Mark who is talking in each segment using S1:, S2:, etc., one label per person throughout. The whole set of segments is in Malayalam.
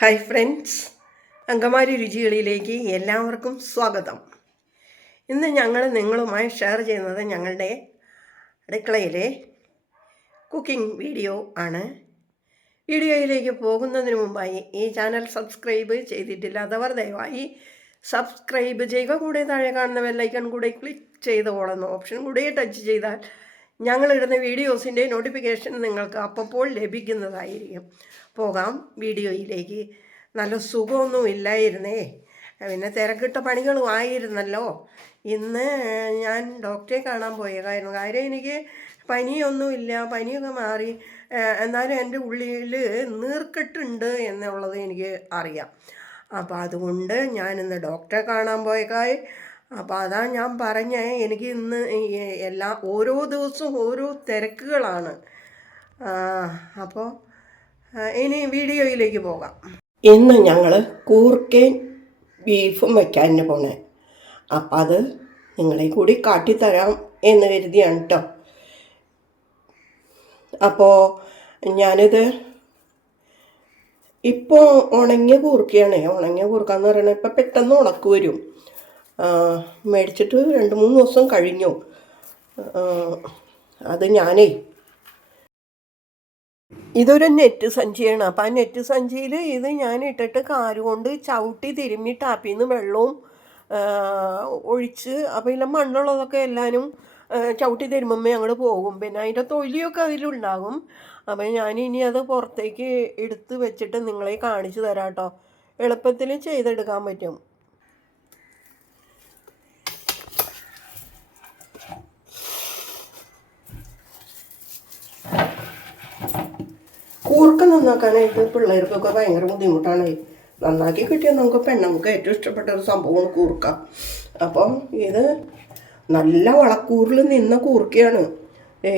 S1: ഹായ് ഫ്രണ്ട്സ് അങ്കമാരി രുചികളിലേക്ക് എല്ലാവർക്കും സ്വാഗതം. ഇന്ന് ഞങ്ങൾ നിങ്ങളുമായി ഷെയർ ചെയ്യുന്നത് ഞങ്ങളുടെ അടുക്കളയിലെ കുക്കിംഗ് വീഡിയോ ആണ്. വീഡിയോയിലേക്ക് പോകുന്നതിന് മുമ്പായി ഈ ചാനൽ സബ്സ്ക്രൈബ് ചെയ്തിട്ടില്ലാത്തവർ ദയവായി സബ്സ്ക്രൈബ് ചെയ്യുക. കൂടെ താഴെ കാണുന്ന ബെല്ലൈക്കൺ കൂടെ ക്ലിക്ക് ചെയ്ത് ഓളുന്ന ഓപ്ഷൻ കൂടെ ടച്ച് ചെയ്താൽ ഞങ്ങളിടുന്ന വീഡിയോസിന്റെ നോട്ടിഫിക്കേഷൻ നിങ്ങൾക്ക് അപ്പോൾ ലഭിക്കുന്നതായിരിക്കും. പോകാം വീഡിയോയിലേക്ക്. നല്ല സുഖമൊന്നും ഇല്ലായിരുന്നേ പിന്നെ തിരക്കിട്ട പണികളും ആയിരുന്നല്ലോ. ഇന്ന് ഞാൻ ഡോക്ടറെ കാണാൻ പോയ കാര്യം എനിക്ക് പനിയൊന്നുമില്ല. പനിയൊക്കെ മാറി. എന്നാലും എന്റെ ഉള്ളിൽ നീർക്കെട്ടുണ്ട് എന്നുള്ളത് എനിക്ക് അറിയാം. അപ്പോൾ അതുകൊണ്ട് ഞാനിന്ന് ഡോക്ടറെ കാണാൻ പോയേക്കായി. അപ്പോൾ അതാ ഞാൻ പറഞ്ഞേ എനിക്ക് ഇന്ന് എല്ലാ ഓരോ ദിവസവും ഓരോ തിരക്കുകളാണ്. അപ്പോൾ ഇനി വീഡിയോയിലേക്ക് പോകാം. ഇന്ന് ഞങ്ങൾ കൂർക്കയും ബീഫും വയ്ക്കാൻ പോണേ. അപ്പം അത് നിങ്ങളെ കൂടി കാട്ടിത്തരാം എന്ന് കരുതിയാണ് കേട്ടോ അപ്പോൾ ഞാനിത് ഇപ്പോൾ ഉണങ്ങിയ കൂർക്കയാണ്. ഉണങ്ങിയ കൂർക്കാന്ന് പറയണത് ഇപ്പം പെട്ടെന്ന് ഉണക്ക് വരും. മേടിച്ചിട്ട് രണ്ട് മൂന്ന് ദിവസം കഴിഞ്ഞു. അത് ഞാനേ. ഇതൊരു നെറ്റ് സഞ്ചിയാണ്. അപ്പം ആ നെറ്റ് സഞ്ചിയിൽ ഇത് ഞാൻ ഇട്ടിട്ട് കാലുകൊണ്ട് ചവിട്ടി തിരുമ്മി ടാപ്പിൽ നിന്ന് വെള്ളവും ഒഴിച്ച് അപ്പോൾ ഇല്ല മണ്ണുള്ളതൊക്കെ എല്ലാവരും ചവിട്ടി തരുമ്പമ്മേ ഞങ്ങൾ പോകും. പിന്നെ അതിന്റെ തൊലിയൊക്കെ അതിലുണ്ടാകും. അപ്പം ഞാനിനി അത് പുറത്തേക്ക് എടുത്ത് വെച്ചിട്ട് നിങ്ങളെ കാണിച്ചു തരാം കേട്ടോ എളുപ്പത്തിൽ ചെയ്തെടുക്കാൻ പറ്റും. കൂർക്ക നന്നാക്കാനായിട്ട് പിള്ളേർക്കൊക്കെ ഭയങ്കര ബുദ്ധിമുട്ടാണ്. നന്നാക്കി കിട്ടിയാൽ നമുക്ക് പെണ്ണുങ്ങൾക്ക് ഏറ്റവും ഇഷ്ടപ്പെട്ട ഒരു സംഭവമാണ് കൂർക്ക. അപ്പം ഇത് നല്ല വളക്കൂറിൽ നിന്ന കൂർക്കയാണ്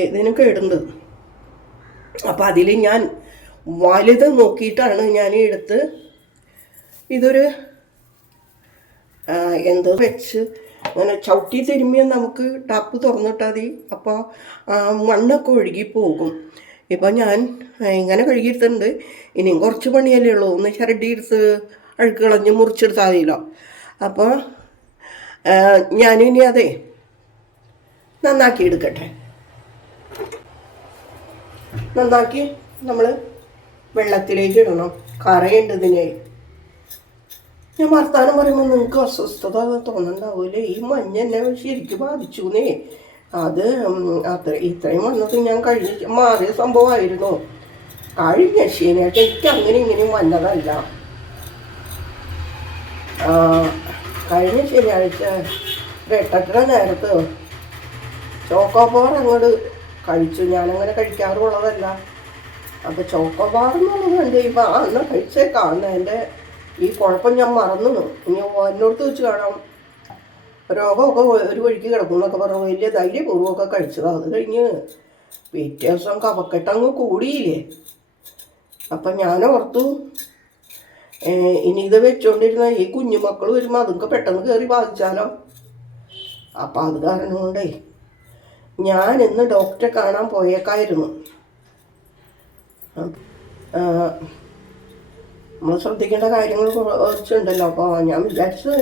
S1: ഇതിന് കേടുന്നത്. അപ്പം അതിൽ ഞാൻ വലുത് നോക്കിയിട്ടാണ് ഞാൻ എടുത്ത് ഇതൊരു എന്തോ വെച്ച് അങ്ങനെ ചവിട്ടി തിരുമ്മിയാൽ നമുക്ക് ടാപ്പ് തുറന്നിട്ടാൽ മതി. അപ്പോൾ മണ്ണൊക്കെ ഒഴുകി പോകും. ഇപ്പം ഞാൻ ഇങ്ങനെ കഴുകിയെടുത്തിട്ടുണ്ട് ഇനിയും കുറച്ച് പണിയല്ലേ ഉള്ളൂ. ഒന്ന് ചിരട്ടി എടുത്ത് അഴുക്ക് മുറിച്ചെടുത്താൽ മതിയല്ലോ. അപ്പോൾ ഞാനിനി അതെ നന്നാക്കി എടുക്കട്ടെ. നന്നാക്കി നമ്മൾ വെള്ളത്തിലേക്ക് ഇടണം. കറയുണ്ട് ഇതിനെ. ഞാൻ വർത്താനം പറയുമ്പോൾ നിങ്ങൾക്ക് അസ്വസ്ഥത തോന്നണ്ടാവൂലേ ഈ മഞ്ഞ എന്നെ ശരിക്കും ബാധിച്ചുന്നേ. അത് അത്ര ഇത്രയും വന്നിട്ട് ഞാൻ കഴിഞ്ഞ മാറിയ സംഭവമായിരുന്നു. കഴിഞ്ഞ ശനിയാഴ്ച എനിക്ക് അങ്ങനെ ഇങ്ങനെയും വന്നതല്ല. കഴിഞ്ഞ ശനിയാഴ്ച വെട്ടക്കട നേരത്ത് ചോക്കോബാർ അങ്ങോട്ട് കഴിച്ചു. ഞാനങ്ങനെ കഴിക്കാറുള്ളതല്ല. അപ്പോൾ ചോക്കോബാർ എന്നുള്ളത് എന്റെ ഇപ്പം അന്ന് കഴിച്ചേക്കാം. എന്റെ ഈ കുഴപ്പം ഞാൻ മറന്നു. ഇനി എന്നോടത്ത് വെച്ച് കാണാം. രോഗമൊക്കെ ഒരു വഴിക്ക് കിടക്കും എന്നൊക്കെ പറഞ്ഞു വലിയ ധൈര്യപൂർവമൊക്കെ കഴിച്ചതാണ് അത് കഴിഞ്ഞ് പിറ്റേ ദിവസം കഫക്കെട്ടങ്ങ് കൂടിയില്ലേ? അപ്പം ഞാൻ ഓർത്തു ഇനി ഇത് വെച്ചുകൊണ്ടിരുന്ന ഈ കുഞ്ഞുമക്കൾ വരുമ്പോൾ അതൊക്കെ പെട്ടെന്ന് കയറി ബാധിച്ചാലോ? അപ്പം അത് കാരണം കൊണ്ടേ ഞാൻ ഇന്ന് ഡോക്ടറെ കാണാൻ പോയേക്കായിരുന്നു. നമ്മൾ ശ്രദ്ധിക്കേണ്ട കാര്യങ്ങൾ കുറച്ചുണ്ടല്ലോ. അപ്പോൾ ഞാൻ വിചാരിച്ചത്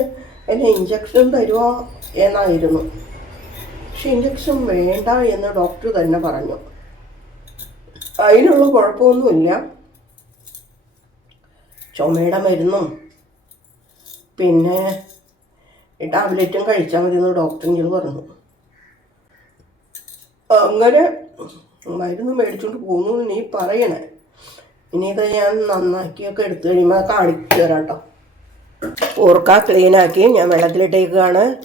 S1: എന്നെ ഇഞ്ചക്ഷൻ തരുമോ എന്നായിരുന്നു. പക്ഷെ ഇഞ്ചക്ഷൻ വേണ്ട എന്ന് ഡോക്ടർ തന്നെ പറഞ്ഞു. അതിനുള്ള കുഴപ്പമൊന്നുമില്ല. ചുമയുടെ മരുന്നും പിന്നെ ടാബ്ലറ്റും കഴിച്ചാൽ മതി എന്ന് ഡോക്ടർ പറഞ്ഞു. അങ്ങനെ മരുന്ന് മേടിച്ചുകൊണ്ട് പോകുന്നു നീ പറയണേ. ഇനി ഇത് ഞാൻ നന്നാക്കിയൊക്കെ എടുത്തു കഴിയുമ്പോൾ കാണിച്ചു തരാം കേട്ടോ ഓർക്ക ക്ലീനാക്കി ഞാൻ വെള്ളത്തിലിട്ടേക്കാണ്.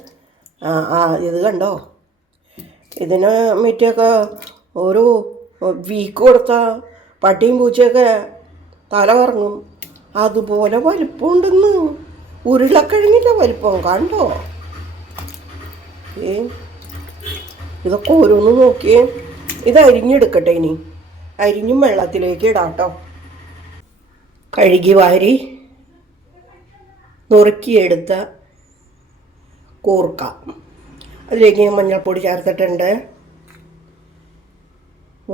S1: ആ ആ ഇത് കണ്ടോ? ഇതിന് മറ്റൊക്കെ ഒരു വീക്ക് കൊടുത്ത പട്ടിയും പൂച്ചയൊക്കെ തല കറങ്ങും. അതുപോലെ വലിപ്പമുണ്ടെന്ന്. ഉരുളക്കിഴങ്ങിന്റെ വലിപ്പം കണ്ടോ? ഏ? ഇതൊക്കെ ഓരോന്ന് നോക്കിയേ. ഇത് അരിഞ്ഞെടുക്കട്ടെ ഇനി. അരിഞ്ഞും വെള്ളത്തിലേക്ക് ഇടാം കേട്ടോ കഴുകി വാരി. നുറുക്കിയെടുത്ത കൂർക്ക. അതിലേക്ക് മഞ്ഞൾപ്പൊടി ചേർത്തിട്ടുണ്ട്.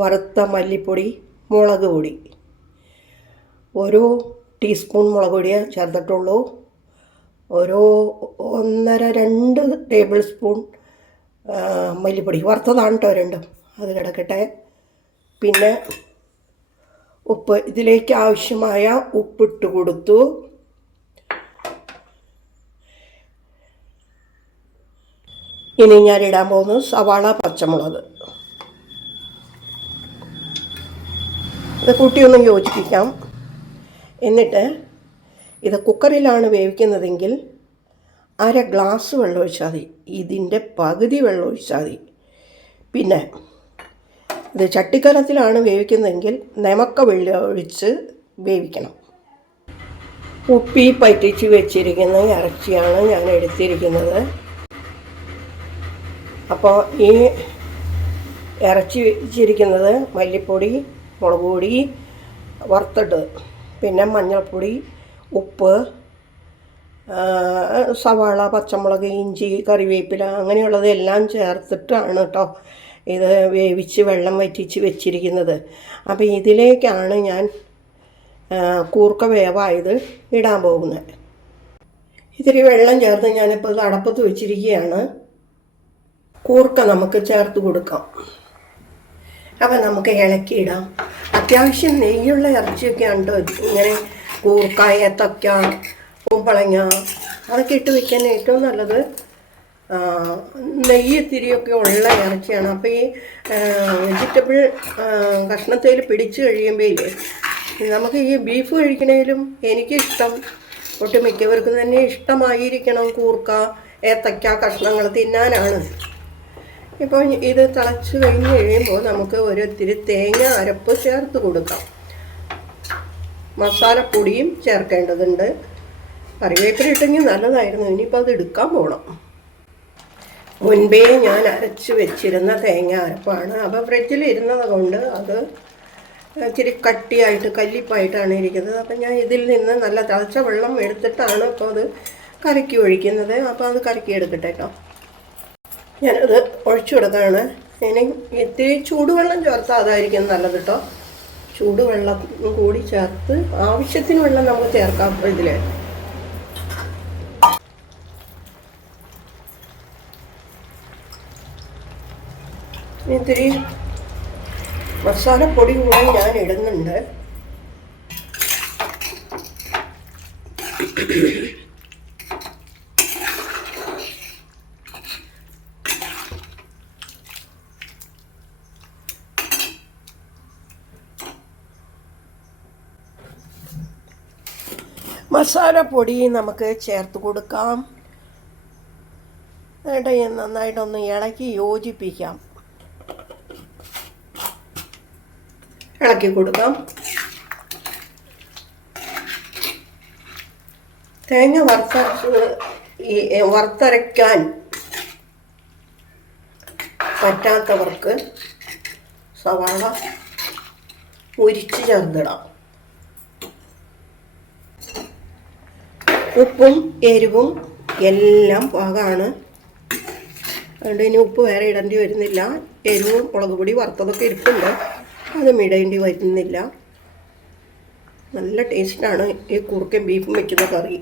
S1: വറുത്ത മല്ലിപ്പൊടി മുളക് പൊടി. ഒരു ടീസ്പൂൺ മുളക് പൊടിയേ ചേർത്തിട്ടുള്ളൂ. ഒരു ഒന്നര രണ്ട് ടേബിൾ സ്പൂൺ മല്ലിപ്പൊടി. വറുത്തതാണ് കേട്ടോ രണ്ടും. അത് കിടക്കട്ടെ. പിന്നെ ഉപ്പ്. ഇതിലേക്ക് ആവശ്യമായ ഉപ്പിട്ട് കൊടുത്തു. ഇനി ഞാൻ ഇടാൻ പോകുന്നത് സവാള പച്ചമുളക്. ഇത് കൂട്ടിയൊന്നും യോജിപ്പിക്കാം. എന്നിട്ട് ഇത് കുക്കറിലാണ് വേവിക്കുന്നതെങ്കിൽ അര ഗ്ലാസ് വെള്ളം ഒഴിച്ചാൽ മതി. ഇതിന്റെ പകുതി വെള്ളം ഒഴിച്ചാൽ മതി. പിന്നെ ഇത് ചട്ടിക്കലത്തിലാണ് വേവിക്കുന്നതെങ്കിൽ നമക്ക വെള്ളം ഒഴിച്ച് വേവിക്കണം. ഉപ്പി പറ്റിച്ച് വെച്ചിരിക്കുന്ന ഇറച്ചിയാണ് ഞാൻ എടുത്തിരിക്കുന്നത്. അപ്പോൾ ഈ ഇറച്ചി വെച്ചിരിക്കുന്നത് മല്ലിപ്പൊടി മുളക് പൊടി വറുത്തിട്ട് പിന്നെ മഞ്ഞൾപ്പൊടി ഉപ്പ് സവാള പച്ചമുളക് ഇഞ്ചി കറിവേപ്പില അങ്ങനെയുള്ളതെല്ലാം ചേർത്തിട്ടാണ് കേട്ടോ ഇത് വേവിച്ച് വെള്ളം വറ്റിച്ച് വെച്ചിരിക്കുന്നത്. അപ്പോൾ ഇതിലേക്കാണ് ഞാൻ കൂർക്ക വേവായത് ഇടാൻ പോകുന്നത്. ഇത്തിരി വെള്ളം ചേർത്ത് ഞാനിപ്പോൾ അടപ്പത്ത് വെച്ചിരിക്കുകയാണ്. കൂർക്ക നമുക്ക് ചേർത്ത് കൊടുക്കാം. അപ്പം നമുക്ക് ഇളക്കിയിടാം. അത്യാവശ്യം നെയ്യുള്ള ഇറച്ചിയൊക്കെ ഉണ്ടോ. ഇങ്ങനെ കൂർക്ക ഏത്തക്ക കുമ്പളങ്ങ അതൊക്കെ ഇട്ട് വെക്കാൻ ഏറ്റവും നല്ലത് നെയ്യ് തിരിയൊക്കെ ഉള്ള ഇറച്ചിയാണ്. അപ്പോൾ ഈ വെജിറ്റബിൾ കഷ്ണത്തേൽ പിടിച്ച് കഴിയുമ്പോൾ നമുക്ക് ഈ ബീഫ് കഴിക്കണേലും എനിക്കിഷ്ടം. ഒട്ടുമിക്കവർക്കും തന്നെ ഇഷ്ടമായിരിക്കണം കൂർക്ക ഏത്തക്ക കഷ്ണങ്ങൾ തിന്നാനാണ്. ഇപ്പോൾ ഇത് തിളച്ച് കഴിഞ്ഞ് കഴിയുമ്പോൾ നമുക്ക് ഒരു ഇത്തിരി തേങ്ങ അരപ്പ് ചേർത്ത് കൊടുക്കാം. മസാലപ്പൊടിയും ചേർക്കേണ്ടതുണ്ട്. കറിവേപ്പില ഇട്ടെങ്കിൽ നല്ലതായിരുന്നു. ഇനിയിപ്പോൾ അത് എടുക്കാൻ പോകണം മുൻപേ ഞാൻ അരച്ച് വെച്ചിരുന്ന തേങ്ങ അരപ്പാണ്. അപ്പോൾ ഫ്രിഡ്ജിൽ ഇരുന്നത് കൊണ്ട് അത് ഇച്ചിരി കട്ടിയായിട്ട് കല്ലിപ്പായിട്ടാണ് ഇരിക്കുന്നത്. അപ്പം ഞാൻ ഇതിൽ നിന്ന് നല്ല തിളച്ച വെള്ളം എടുത്തിട്ടാണ് ഇപ്പോൾ അത് കലക്കി ഒഴിക്കുന്നത്. അപ്പോൾ അത് കലക്കി എടുക്കട്ടെ കേട്ടോ. ഞാനത് ഒഴിച്ചു കൊടുക്കുകയാണ് ഇനി ഇത്തിരി ചൂടുവെള്ളം ചേർത്താതായിരിക്കും നല്ലത് കേട്ടോ ചൂടുവെള്ളം കൂടി ചേർത്ത് ആവശ്യത്തിന് വെള്ളം നമുക്ക് ചേർക്കാം ഇതിൽ ഇത്തിരി മസാലപ്പൊടി കൂടെ ഞാൻ ഇടുന്നുണ്ട്. മസാലപ്പൊടി നമുക്ക് ചേർത്ത് കൊടുക്കാം. എന്നിട്ട് നന്നായിട്ടൊന്ന് ഇളക്കി യോജിപ്പിക്കാം. ഇളക്കി കൊടുക്കാം. തേങ്ങ വറുത്ത ഈ വറുത്തരയ്ക്കാൻ പറ്റാത്തവർക്ക് സവാള ഉരിച്ച് ചേർത്തിടാം ഉപ്പും എരിവും എല്ലാം പാകമാണ് അതുകൊണ്ട് ഇനി ഉപ്പ് വേറെ ഇടേണ്ടി വരുന്നില്ല. എരിവും മുളക് പൊടി വറുത്തതൊക്കെ ഇരിപ്പുണ്ട്. അതും ഇടേണ്ടി വരുന്നില്ല. നല്ല ടേസ്റ്റാണ് ഈ കുറുക്കൻ ബീഫും വെക്കുന്ന കറി.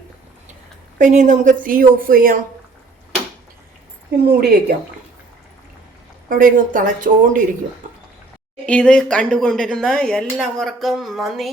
S1: അപ്പം ഇനി നമുക്ക് തീ ഓഫ് ചെയ്യാം. മൂടി വയ്ക്കാം അവിടെ ഇരുന്ന് തിളച്ചുകൊണ്ടിരിക്കും ഇത് കണ്ടുകൊണ്ടിരുന്ന എല്ലാവർക്കും നന്ദി.